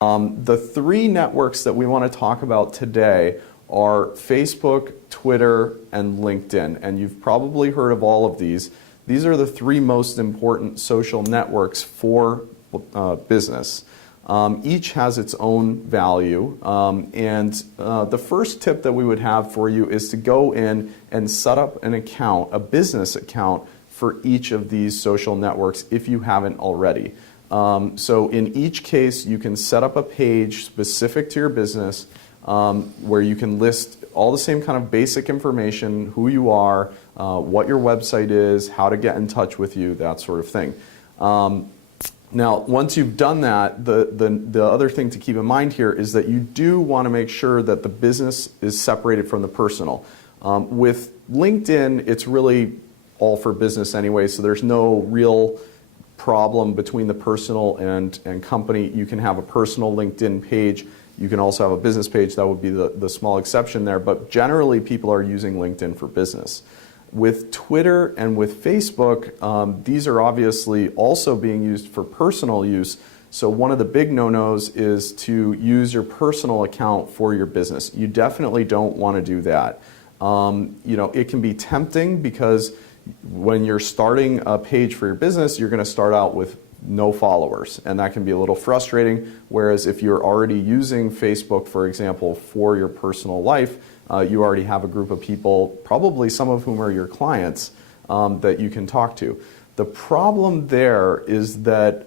The three networks that we want to talk about today are Facebook, Twitter, and LinkedIn. And you've probably heard of all of these. These are the three most important social networks for business. Each has its own value. The first tip that we would have for you is to go in and set up an account, a business account, for each of these social networks if you haven't already. So in each case, you can set up a page specific to your business where you can list all the same kind of basic information, who you are, what your website is, how to get in touch with you, that sort of thing. Now, once you've done that, the other thing to keep in mind here is that you do want to make sure that the business is separated from the personal. With LinkedIn, it's really all for business anyway, so there's no real problem between the personal and company. You can have a personal LinkedIn page. You can also have a business page. That would be the small exception there. But generally, people are using LinkedIn for business. With Twitter and with Facebook, these are obviously also being used for personal use. So one of the big no-nos is to use your personal account for your business. You definitely don't want to do that. It can be tempting because when you're starting a page for your business, you're going to start out with no followers, and that can be a little frustrating. Whereas if you're already using Facebook, for example, for your personal life, you already have a group of people, probably some of whom are your clients, that you can talk to. The problem there is that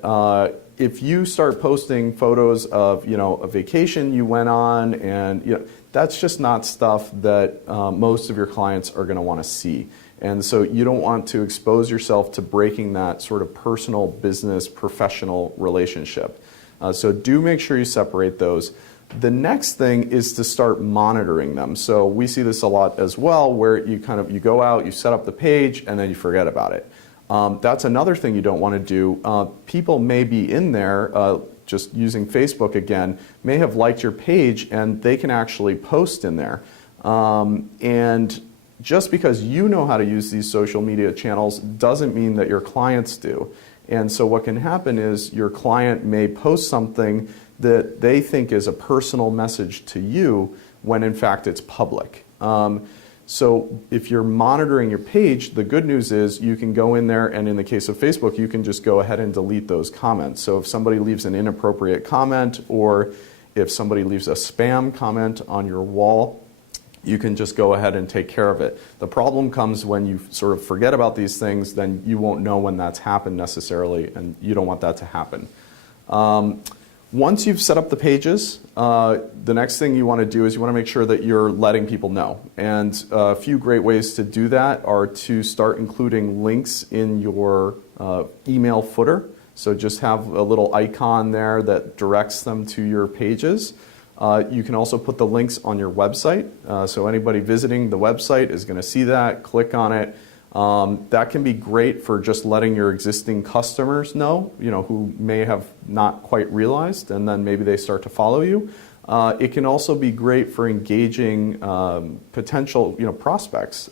if you start posting photos of a vacation you went on, and that's just not stuff that most of your clients are going to want to see. And so you don't want to expose yourself to breaking that sort of personal, business, professional relationship. So do make sure you separate those. The next thing is to start monitoring them. So we see this a lot as well, where you go out, you set up the page, and then you forget about it. That's another thing you don't want to do. People may be in there, just using Facebook again, may have liked your page, and they can actually post in there. And just because you know how to use these social media channels doesn't mean that your clients do. And so what can happen is your client may post something that they think is a personal message to you when in fact it's public. So if you're monitoring your page, the good news is you can go in there, and in the case of Facebook, you can just go ahead and delete those comments. So if somebody leaves an inappropriate comment, or if somebody leaves a spam comment on your wall, you can just go ahead and take care of it. The problem comes when you sort of forget about these things, then you won't know when that's happened necessarily, and you don't want that to happen. Once you've set up the pages, the next thing you want to do is you want to make sure that you're letting people know. And a few great ways to do that are to start including links in your email footer. So just have a little icon there that directs them to your pages. You can also put the links on your website, so anybody visiting the website is going to see that, click on it. That can be great for just letting your existing customers know, who may have not quite realized, and then maybe they start to follow you. It can also be great for engaging potential prospects.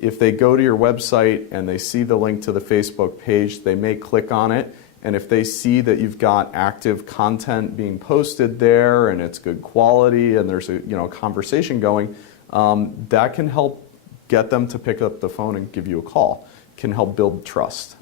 If they go to your website and they see the link to the Facebook page, they may click on it. And if they see that you've got active content being posted there and it's good quality and there's a conversation going, that can help get them to pick up the phone and give you a call. Can help build trust.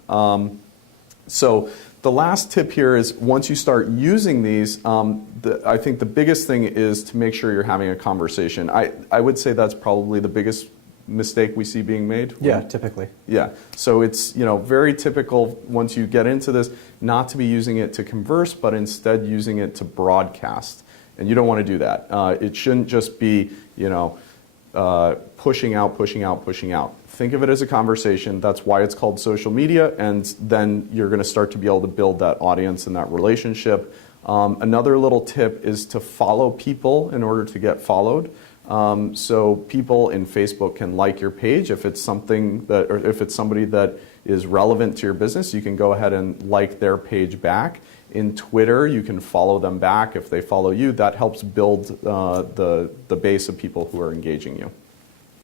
So the last tip here is once you start using these, I think the biggest thing is to make sure you're having a conversation. I would say that's probably the biggest mistake we see being made? Yeah, typically. Yeah, so it's very typical once you get into this not to be using it to converse, but instead using it to broadcast. And you don't want to do that. It shouldn't just be pushing out, pushing out, pushing out. Think of it as a conversation. That's why it's called social media, and then you're going to start to be able to build that audience and that relationship. Another little tip is to follow people in order to get followed. So people in Facebook can like your page if it's something that, or if it's somebody that is relevant to your business, you can go ahead and like their page back. In Twitter, you can follow them back if they follow you. That helps build the base of people who are engaging you.